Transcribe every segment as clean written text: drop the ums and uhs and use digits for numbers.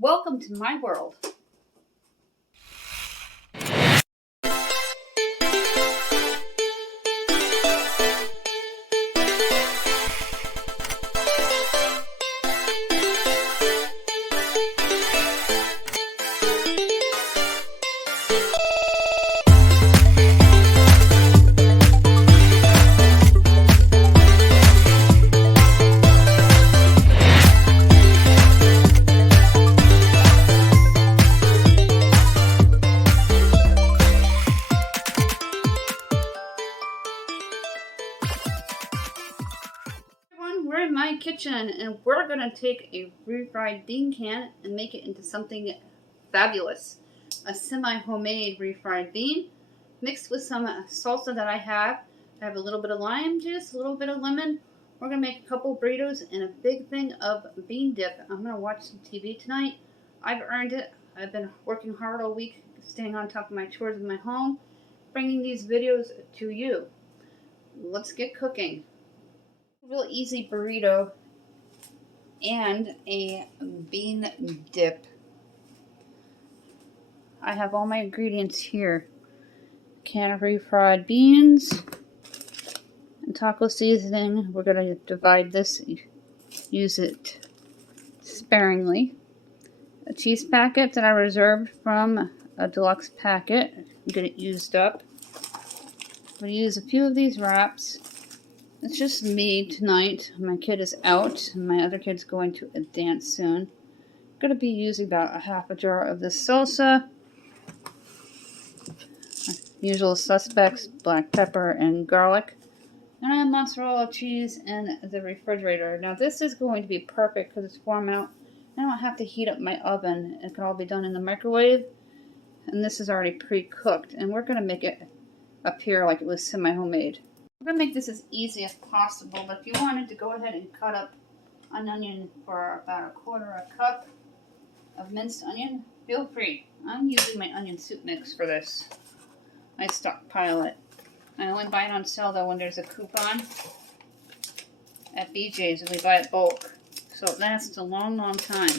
Welcome to my world. We're in my kitchen and we're going to take a refried bean can and make it into something fabulous. A semi-homemade refried bean mixed with some salsa that I have. I have a little bit of lime juice, a little bit of lemon. We're going to make a couple burritos and a big thing of bean dip. I'm going to watch some TV tonight. I've earned it. I've been working hard all week, staying on top of my chores in my home, bringing these videos to you. Let's get cooking. Real easy burrito and a bean dip. I have all my ingredients here. Can of refried beans and taco seasoning. We're going to divide this, use it sparingly. A cheese packet that I reserved from a deluxe packet. Get it used up. I'm going to use a few of these wraps. It's just me tonight. My kid is out, and my other kid's going to a dance soon. I'm going to be using about a half a jar of this salsa. Usual suspects, black pepper and garlic. And I have mozzarella cheese in the refrigerator. Now this is going to be perfect because it's warm out. I don't have to heat up my oven. It can all be done in the microwave. And this is already pre-cooked. And we're going to make it appear like it was semi-homemade. We're going to make this as easy as possible, but if you wanted to go ahead and cut up an onion for about 1/4 cup of minced onion, feel free. I'm using my onion soup mix for this. I stockpile it. I only buy it on sale though when there's a coupon at BJ's and we buy it bulk. So it lasts a long, long time.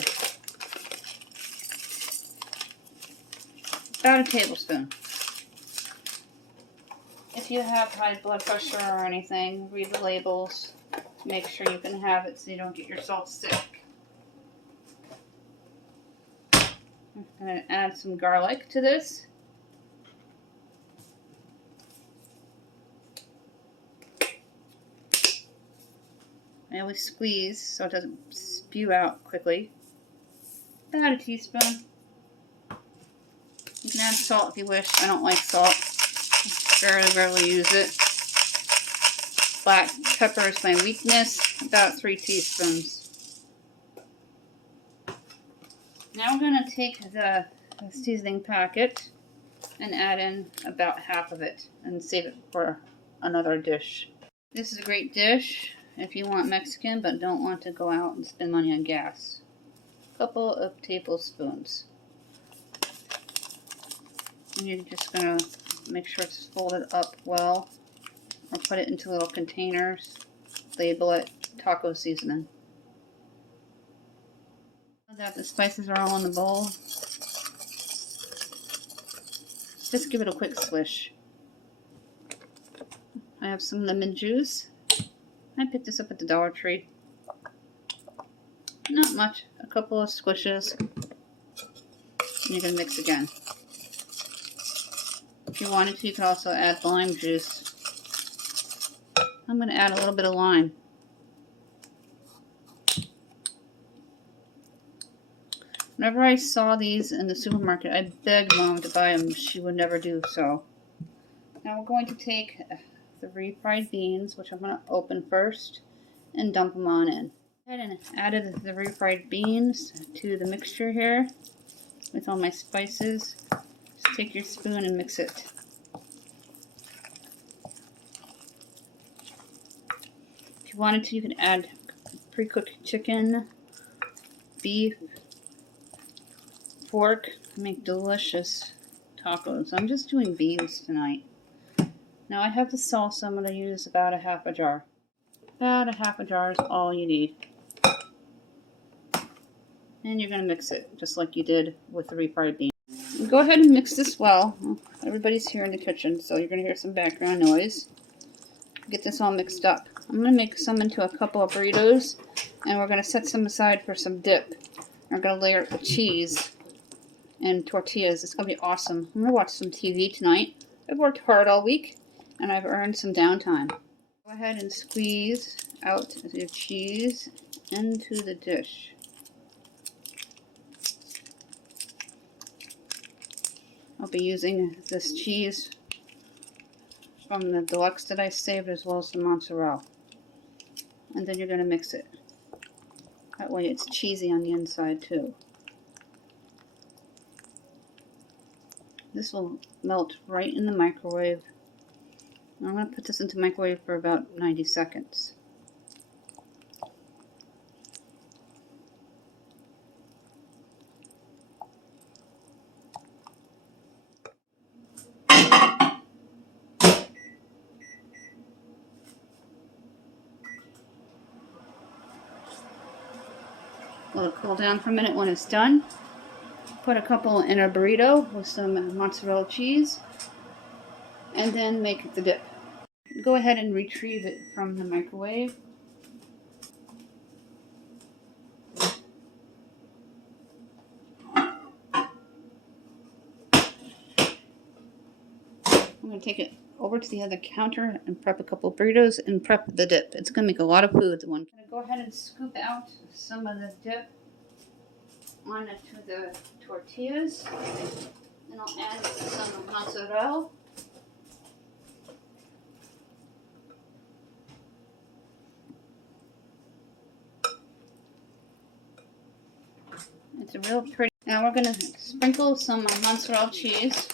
About a tablespoon. If you have high blood pressure or anything, read the labels to make sure you can have it so you don't get yourself sick. I'm going to add some garlic to this. I always squeeze so it doesn't spew out quickly. About a teaspoon. You can add salt if you wish. I don't like salt. Very rarely use it. Black pepper is my weakness. About 3 teaspoons. Now we're going to take the seasoning packet and add in about half of it and save it for another dish. This is a great dish if you want Mexican but don't want to go out and spend money on gas. A couple of tablespoons. And you're just going to make sure it's folded up well, or put it into little containers. Label it taco seasoning. Now that the spices are all in the bowl, just give it a quick swish. I have some lemon juice. I picked this up at the Dollar Tree. Not much, a couple of squishes. And you're going to mix again. If you wanted to, you could also add lime juice. I'm going to add a little bit of lime. Whenever I saw these in the supermarket, I begged Mom to buy them. She would never do so. Now we're going to take the refried beans, which I'm going to open first, and dump them on in. And added the refried beans to the mixture here with all my spices. Just take your spoon and mix it. If you wanted to, you could add pre-cooked chicken, beef, pork, make delicious tacos. I'm just doing beans tonight. Now I have the salsa. I'm going to use about a half a jar. About a half a jar is all you need. And you're going to mix it just like you did with the refried beans. Go ahead and mix this well. Everybody's here in the kitchen, so you're going to hear some background noise. Get this all mixed up. I'm going to make some into a couple of burritos, and we're going to set some aside for some dip. We're going to layer it with cheese and tortillas. It's going to be awesome. I'm going to watch some TV tonight. I've worked hard all week, and I've earned some downtime. Go ahead and squeeze out your cheese into the dish. I'll be using this cheese from the deluxe that I saved, as well as the mozzarella. And then you're going to mix it. That way it's cheesy on the inside too. This will melt right in the microwave. I'm going to put this into the microwave for about 90 seconds. Let it cool down for a minute. When it's done, put a couple in a burrito with some mozzarella cheese, and then make the dip. Go ahead and retrieve it from the microwave. I'm going to take it over to the other counter and prep a couple burritos and prep the dip. It's going to make a lot of food. I'm going to go ahead and scoop out some of the dip onto the tortillas. Then I'll add some mozzarella. It's a real pretty. Now we're going to sprinkle some mozzarella cheese.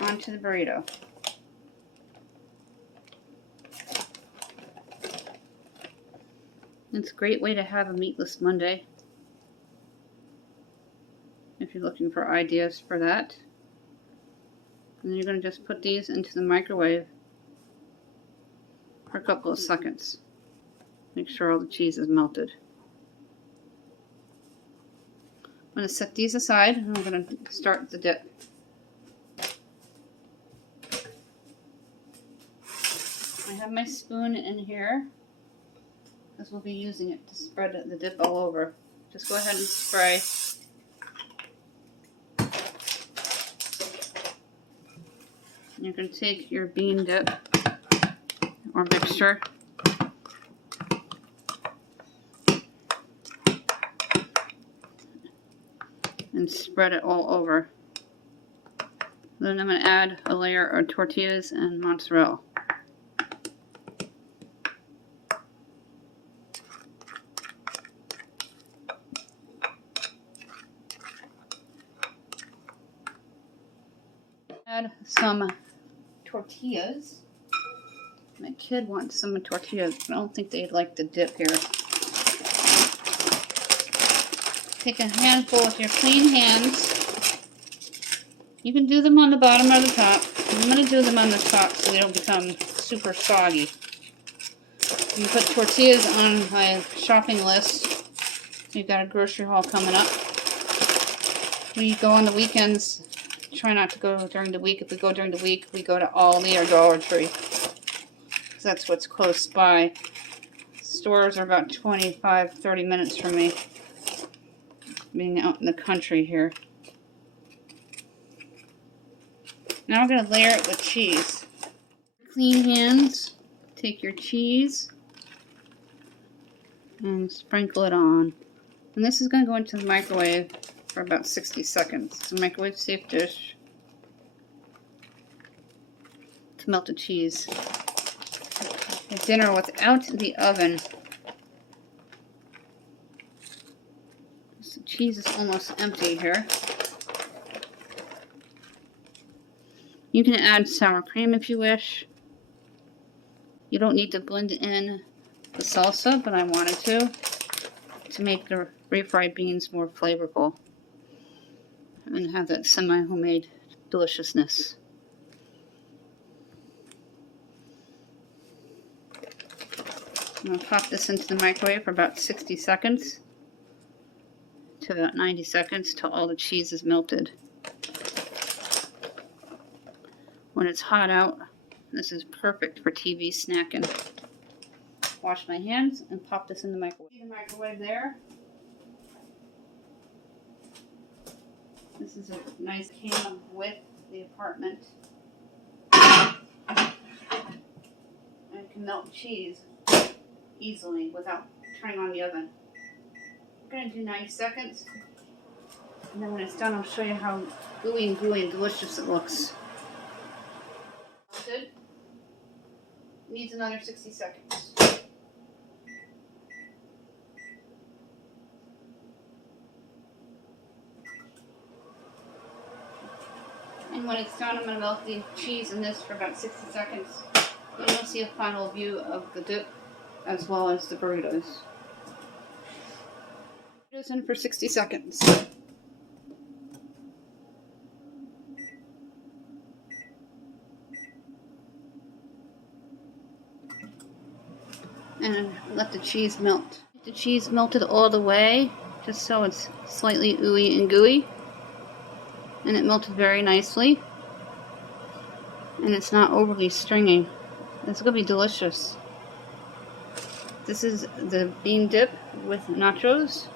Onto the burrito. It's a great way to have a meatless Monday if you're looking for ideas for that. And then you're going to just put these into the microwave for a couple of seconds. Make sure all the cheese is melted. I'm going to set these aside and I'm going to start the dip. I have my spoon in here because we'll be using it to spread the dip all over. Just go ahead and spray. And you're going to take your bean dip or mixture and spread it all over. Then I'm going to add a layer of tortillas and mozzarella. Add some tortillas. My kid wants some tortillas, but I don't think they'd like the dip here. Take a handful with your clean hands. You can do them on the bottom or the top. I'm going to do them on the top so they don't become super soggy. You can put tortillas on my shopping list. We've got a grocery haul coming up. We go on the weekends. Try not to go during the week. If we go during the week, we go to Aldi or Dollar Tree, because that's what's close by. Stores are about 25-30 minutes from me, being out in the country here. Now we're going to layer it with cheese. Clean hands. Take your cheese and sprinkle it on. And this is going to go into the microwave for about 60 seconds. It's a microwave safe dish to melt the cheese. A dinner without the oven. The cheese is almost empty here. You can add sour cream if you wish. You don't need to blend in the salsa, but I wanted to make the refried beans more flavorful and have that semi-homemade deliciousness. I'm going to pop this into the microwave for about 60 seconds to about 90 seconds till all the cheese is melted. When it's hot out, this is perfect for TV snacking. Wash my hands and pop this in the microwave. The microwave there. This is a nice can with the apartment. And it can melt cheese easily without turning on the oven. We're going to do 90 seconds. And then when it's done, I'll show you how gooey and delicious it looks. Good. Needs another 60 seconds. And when it's done, I'm going to melt the cheese in this for about 60 seconds. And you'll see a final view of the dip as well as the burritos. Burritos in for 60 seconds. And let the cheese melt. The cheese melted all the way, just so it's slightly ooey and gooey. And it melted very nicely. And it's not overly stringy. It's going to be delicious. This is the bean dip with nachos.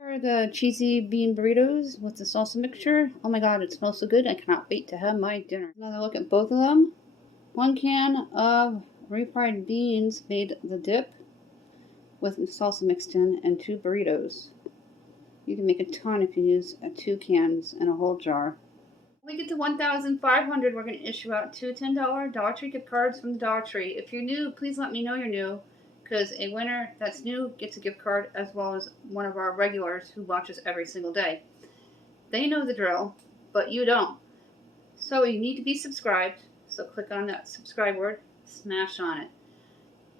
Here are the cheesy bean burritos with the salsa mixture. Oh my god, it smells so good. I cannot wait to have my dinner. Another look at both of them. One can of refried beans made the dip with salsa mixed in, and 2 burritos. You can make a ton if you use 2 cans and a whole jar. When we get to 1,500, we're going to issue out 2 $10 Dollar Tree gift cards from the Dollar Tree. If you're new, please let me know you're new, because a winner that's new gets a gift card, as well as one of our regulars who watches every single day. They know the drill, but you don't. So you need to be subscribed, so click on that subscribe word, smash on it.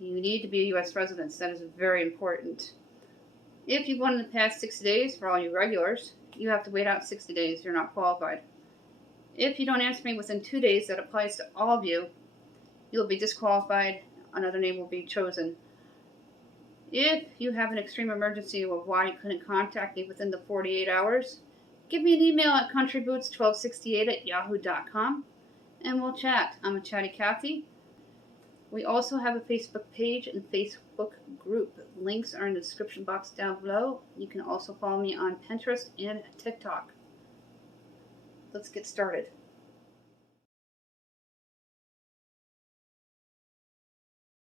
You need to be a U.S. resident. That is very important. If you've won in the past 60 days, for all you regulars, you have to wait out 60 days. You're not qualified. If you don't answer me within 2 days, that applies to all of you, you'll be disqualified. Another name will be chosen. If you have an extreme emergency of why you couldn't contact me within the 48 hours, give me an email at countryboots1268@yahoo.com and we'll chat. I'm a chatty Cathy. We also have a Facebook page and Facebook group. Links are in the description box down below. You can also follow me on Pinterest and TikTok. Let's get started.